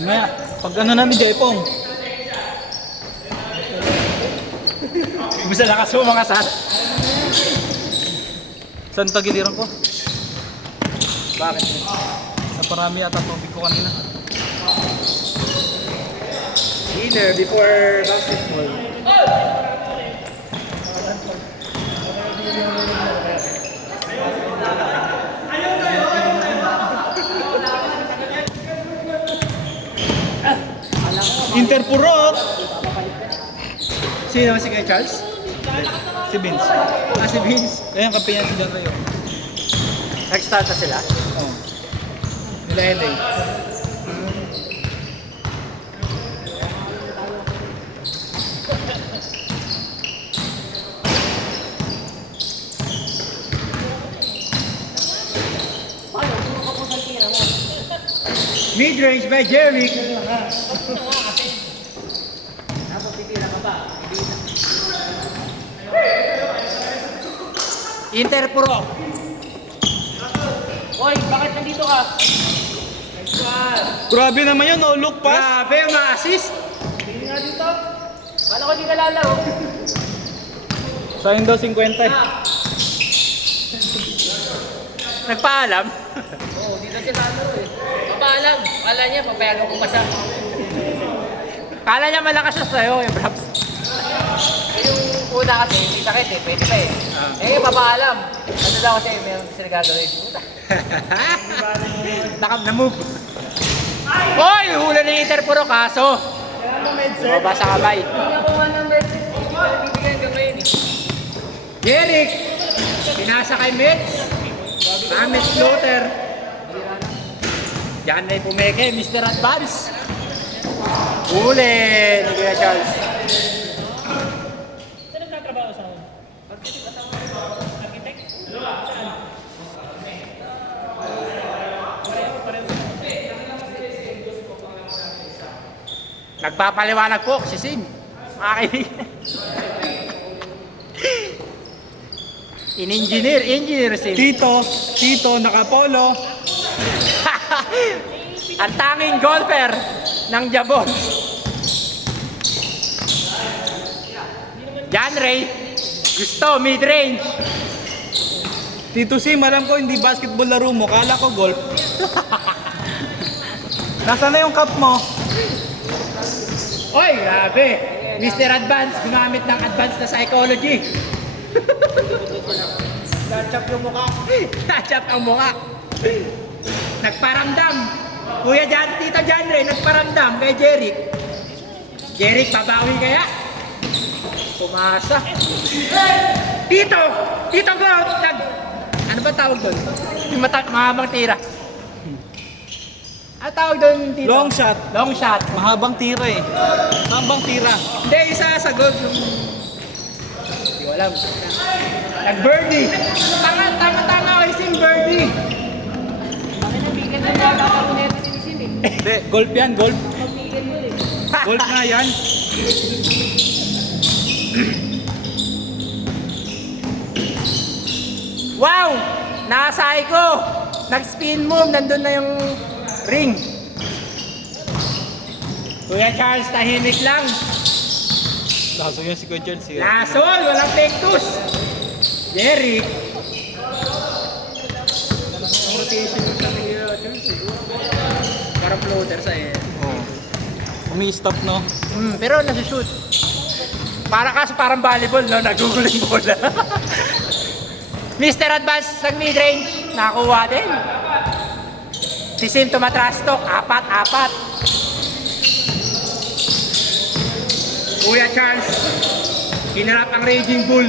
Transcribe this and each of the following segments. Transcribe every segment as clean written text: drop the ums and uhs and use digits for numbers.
Maya, pag ano namin Jepong. Bisa lakas mo mga sar. Saan tagiliran ko? Bakit? Sa parami at tubig ko kanina. Dinner before basketball. Interpuro! Sino si Kuya Charles? Si Vince. Ah, si Vince. Ayan, kampi niya si John Rayo. Nag-start na sila? Oo. Nila LA. Mid-range by Jerick. Interpro. Hoy, bakit nandito ka? Grabe naman yun, no? Look pass. Grabe, ma-assist. Hindi nga dito. Kala ko di ka lalaro. Sayang daw 50 eh. Nagpaalam. Oo, di na siya lalaro eh. Papaalam. Kala niya, papayagan ko pa siya. Kala niya malakas siya sa'yo, yung Braps. Eh, yung una kasi, hindi sakit eh. Pwede pa eh. Eh, papaalam. Ano daw kasi, meron sila gagawin. Puta. Nakam na move. Hoy! Hula ni Interpro kaso. Baba sa kamay. Hindi ako nga ng message. Hindi ko bibigyan gawin eh. Jerick. Pinasa kay Mitch. Mitch floater. Diyan na yung pumeke, Mr. Advance. Huli ni Kuya Charles. Saan nagtatrabaho sa akin? Architect? Saan? Nagpapaliwanag po si Sim. Makinig. Engineer Sim. Tito, nakapolo. Ang tanging golfer ng Jabon. John Ray. Gusto, mid-range. Tito Sim, alam ko hindi basketball laro mo. Kala ko golf. Nasaan na yung cup mo? Oy, grabe. Mr. Advance, gumamit ng advanced na psychology. Natchap yung mukha. Natchap ang mukha. Nagparamdam. Kuya Jan, Tito John Ray, nagparamdam kay Jerick. Jerick, babawi kaya? Pumasa. Tito go! Ano ba tawag doon? Yung mahabang tira. Ano tawag doon, Tito? Long shot. Long shot. Mahabang tira eh. Mahabang tira. Hindi, isa sa goal. Hindi ko alam. Nag-birdie. Tama kay Sim, birdie. Bakit ang bigan ng lalaro nito ni Sim eh? Hindi, golf yan, golf. Ang bigan mo eh. Golf nga yan. Wow! Nakasay ko! Nag-spin move, nandun na yung ring. Kuya Charles, tahimik lang. Laso yun si Kuya Charles. Lasol, walang pektus. Jerick. Ang rotation mo sa Kuya Charles. Parang floater sa eh. Oh. Umi-stop no? Pero nasa-shoot. Parang volleyball, no? Naguguling bola. Mr. Advance, nag-mid-range. Nakakuha din. Si Sim tumatrastok. 4-4. Kuya Charles, hinarap ang Raging Bull,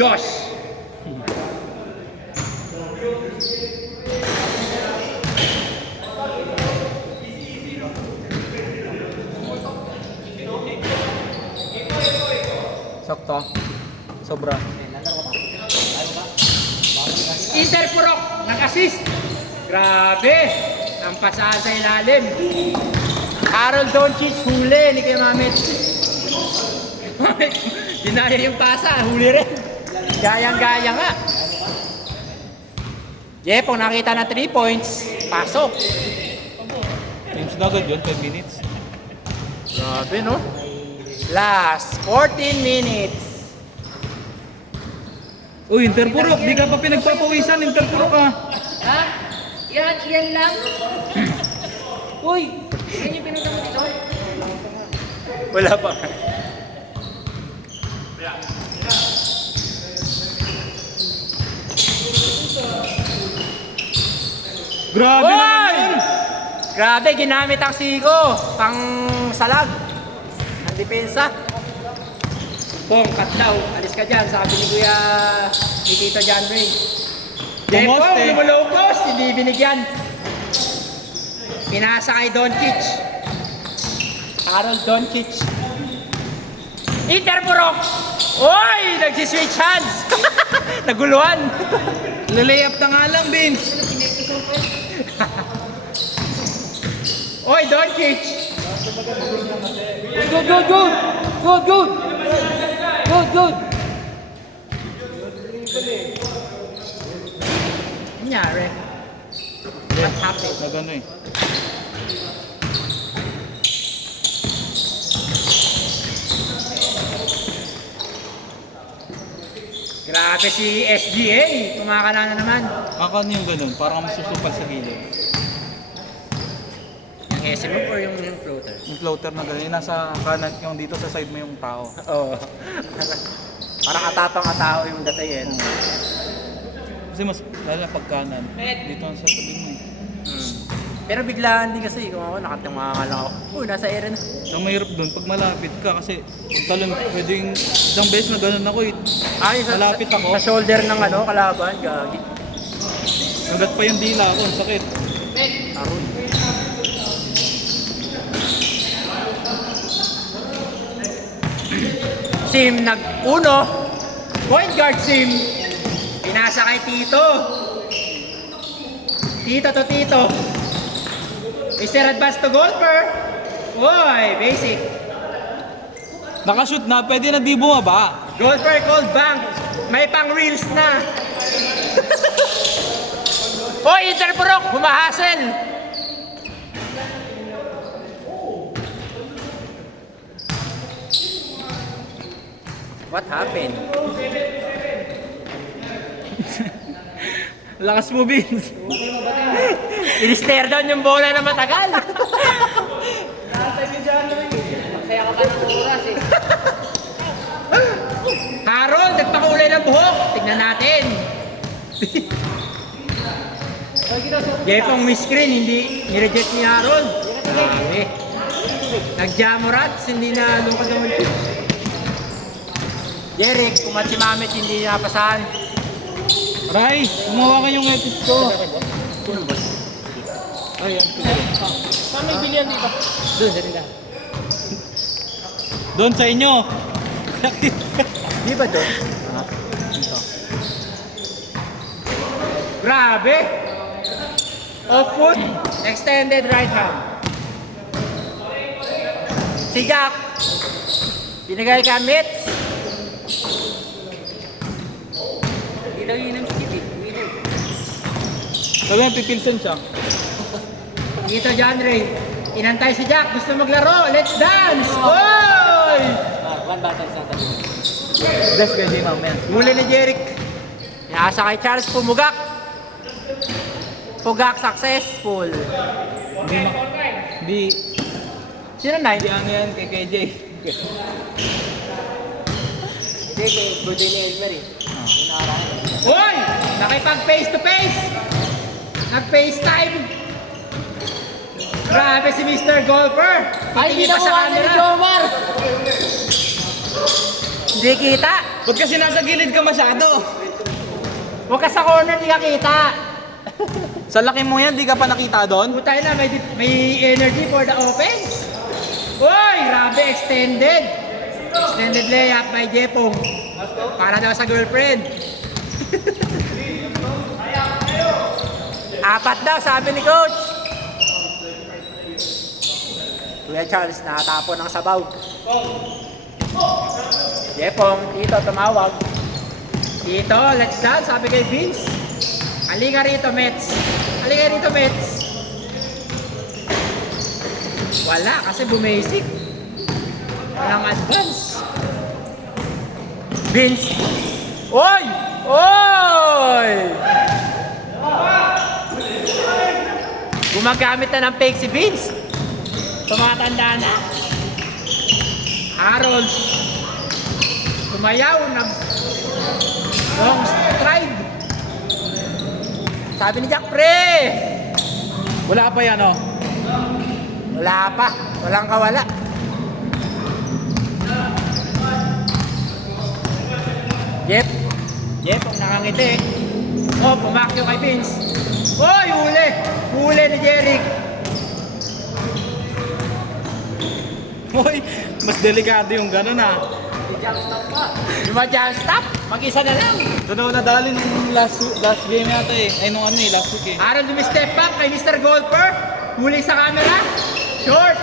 Josh. Sakto. Sobra. Interpurok, nag-assist. Grabe, ang pasahan sa ilalim. Harold Doncic, huli ni kay Mamit. Dinaya yung pasa, huli rin. Gayang-gaya nga. Jepong nakita na 3 points, pasok. Times na agad yun, 5 minutes. Grabe, no? Last 14 minutes. Uy, Interpurok, di ka pa pinagpapawisan, Interpurok ka. Ha? Yan lang. Uy, yan yung pinunta mo dito? Wala pa. Grabe Oy! naman yun. Grabe, ginamit ang sigo. Pang salag. Ang depensa. Pong, cut daw. Alis ka dyan. Sabi ni Kuya, ni Tito John Ray. Jepong, Pumoste. lumulokos. Hindi binigyan. Pinasa kay Doncic. Harold Doncic. Interpurok! Oy! Nagsiswitch hands! Naguluhan! Lalayap na nga lang, Vince. Oy, Doncic! Good, good, good. Good, good. Good, good. Nangyari. What happened? Nagano eh. Grabe si SGA. Kumakala na naman. Akan yung ganun, parang masusupal sa gilid. Yung SM or yung floater? Yung floater na ganun, yung nasa kanan, yung dito sa side mo yung tao. Oo. Parang atapang-atao yung datay eh. Kasi mas lalo na pag kanan, dito sa tabi mo eh. Pero biglaan din kasi kung ako nakatunga lang ako. Uy, nasa ere na. Ang mahirap doon, pag malapit ka, kasi yung talon, pwedeng isang beses na ganun ako eh. Ay, Malapit ako. Sa shoulder ng ano, kalaban, gagi. Hanggat pa yung dila ako, ang sakit. Aron. Sim nag-uno. Point guard Sim. Pinasa kay Tito. Tito to Tito. Mr. Advance to golfer. Uy, basic. Nakashoot na, pwede na di bumaba. Golfer cold bank. May pang reels na. Hoy, Interpurok, humahasel. What happened? Lakas mo, Vince. In-stare down yung bola na matagal. Masaya ka pa ng oras eh. Harold, nagpakulay ng buhok. Tignan natin. Jepong miscreen, hindi nireject ni Harold. Grabe. Nag-jamorats, hindi na lungkod naman. Jeric, kumat si Mamet, hindi napasahan. Ray, gumawa ka yung epic ko. Ay, yan. Saan may bilihan dito? Doon, dali lang. Doon sa inyo. Di ba doon? Dito. Grabe! Off foot, extended right hand. Si Jack, binigay ka Mets. Hindi daw yun ang skip eh. Hindi. Sabi mo, pipilsan siya. Dito John Ray, inantay si Jack, gusto maglaro, let's dance! Oy! One battle sa tabi. Best guy din, man. Huli ni Jeric. Pinasa kay Charles, pumugak. Pugak successful. Hindi ma... Hindi... Sino na? Hindi ano yan kay KJ. Hindi, kay Budel ni Elmer eh. Yung nakaraan. Uy! Nakipag face to face! Nag-FaceTime! Grabe si Mr. Golfer! Ay, Titingin pa sa ginawa niya ni camera. Jomar! Hindi kita! Ba't kasi nasa gilid ka masyado? Huwag ka sa corner, hindi ka kita! Sa laki mo yan, di ka pa nakita doon? Putay na, may energy for the offense! Uy! Grabe, extended! Extended layup by Jepong. Para daw sa girlfriend. Apat daw, sabi ni Coach. Kuya Charles, nakatapon ng sabaw. Jepong, Tito, tumawag. Tito, let's dance, sabi kay Vince. Halika rito, Mets. Halika rito, Mets. Wala, kasi bumasic. Walang advance. Vince. Oy! Oy! Gumagamit na ng fake si Vince. Tumatanda na. Harold. Tumayaw ng long stride. Sabi ni Jack, pre! Wala pa yan, oh. Wala pa. Walang kawala. Jeff. Jeff, ang nakangiti. Oh, pumakyo kay Vince. Oy, huli! Huli ni Jeric. Hoy, mas delikado yung gano'n, ah. Di ba jump stop? Mag-isa na lang. Ito daw nadali nung last game yata eh. Ay, nung ano eh, last week eh. Aaron step back kay Mr. Golfer. Huli sa camera. Short.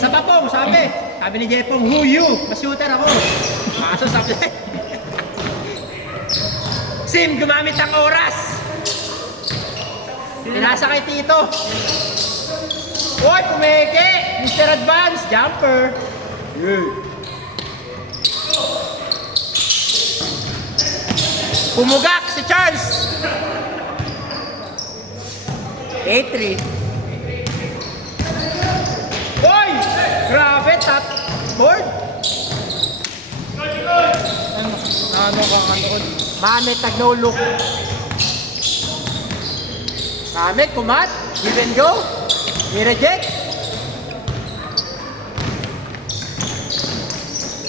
Sa papong, sabi. Sabi ni Jepong, who you? Mas-shooter ako. Kaso sabi. Sim, gumamit ng oras. Pinasa kay Tito. Oy, pumeke. Mr. Advance, jumper. Pumugak si Charles. 8-3. Oy! Grabe, top board. Ano kang ano ko? Mamet, nag-no look. Mamet, kumat. Give and go. I-reject.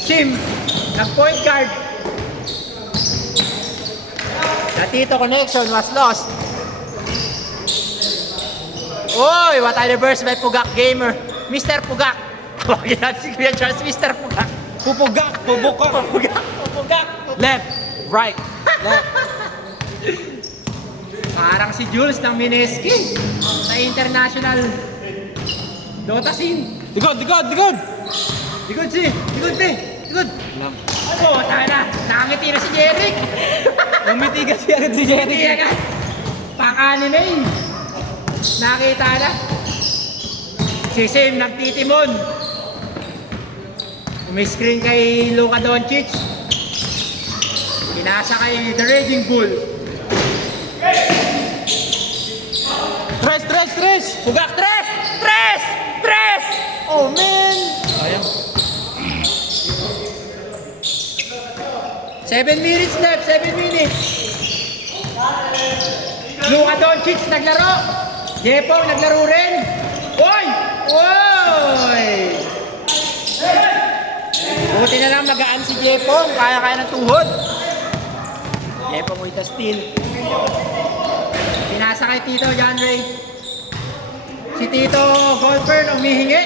Sim, nag-point guard. The Tito connection was lost. Oy, what I reverse by Pugak Gamer. Mr. Pugak. Tawagin natin si Kuya Charles, Mr. Pugak. Pupugak, pupukak. Pugak, Pugak. Left, right, left. Parang si Jules ng Mineski sa international Dota scene. Digod, digod, digod. Digod si, digod si, digod. Lang. Oh, tana, nakangiti na si Jeric. Umitigas siya agad si Jerry. Hindi agad. Pang-anime. Nakita na. Si Sim nagtitimon. Umiscreen kay Luka Doncic. Pinasa kay The Raging Bull. Tres, tres, tres. Pugak, tres! Tres! Tres! Oh, man! Ayun. 7 minutes left, 7 minutes. Luka Doncic naglaro. Jepong naglaro rin. Oy! Oy! Buti na lang magaan si Jepong. Kaya-kaya ng tuhod. Jepong with the steal. Pinasa kay Tito John Ray. Si Tito Golfer umihingi.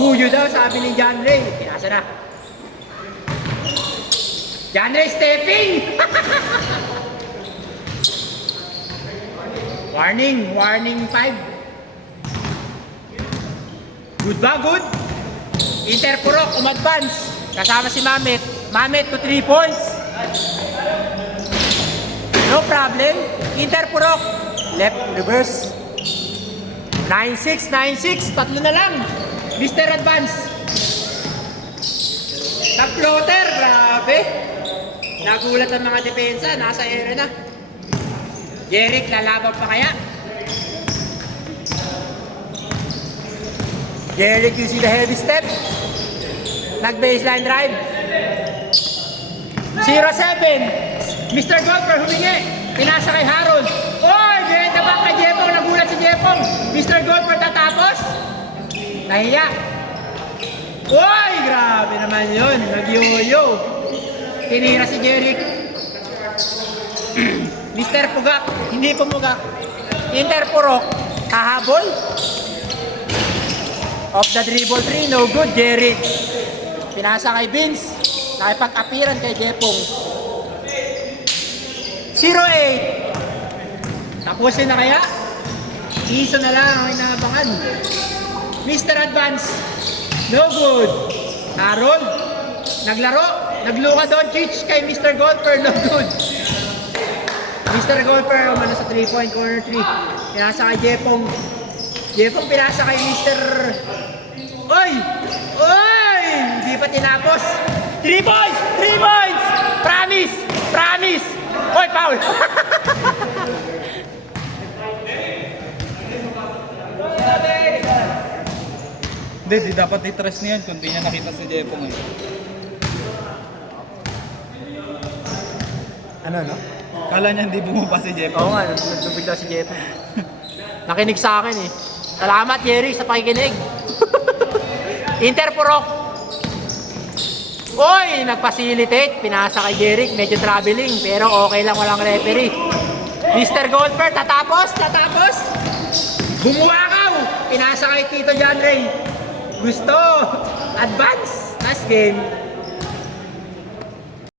Huyo daw sabi ni John Ray. Pinasa na. John Ray stepping! Warning, warning 5. Good ba? Good? Interpurok, umadvance. Kasama si Mamet. Mamet to 3 points. No problem. Interpurok. Left, reverse. 9-6, 9-6. Tatlo na lang. Mr. Advance. Nag-floater. Grabe. Nagulat ang mga depensa. Nasa area na. Jeric, lalaban pa kaya? Jeric, you see the heavy step? Nag-baseline drive. 0-7. Mr. Golfer humingi. Pinasa kay Harold. Oy! Behind the back kay Jepong. Nagulat si Jepong. Mr. Golfer tatapos. Nahiya. Oy! Grabe naman yun. Nag-yo-yo. Tinira si Jeric. Mr. Pugak, hindi pumugak. Interpurok, kahabol. Off the dribble 3, no good, Jeric. Pinasa kay Vince. Nakipag-apiran kay Jepong. 0-8. Tapusin na kaya? Iso na lang ang inaabangan. Mr. Advance, no good. Harold, naglaro. Nagluka Doncic kay Mr. Golfer, no good. Mr. Golfer, umano sa 3-point corner 3. Pinasa kay Jepong. Jeffong pinasa kay Mr. Oy! Oy! Hindi pa tinapos. 3 points! 3 points! Promise! Promise! Oy, foul! Hindi, di dapat i-trust niyan kung di niya nakita si Jepong eh. Ano, no? Kala niya hindi bumaba si Jepong. Oo nga, nagtubig daw si Jeffong. Nakinig sa akin eh. Salamat, Jerry, sa pakikinig. Interpurok. Oy, nag-facilitate. Pinasa kay Jeric. Medyo traveling. Pero okay lang, walang referee. Mr. Golfer, tatapos. Tatapos. Bumuwakaw. Pinasa kay Tito John Ray. Gusto. Advance. Last game.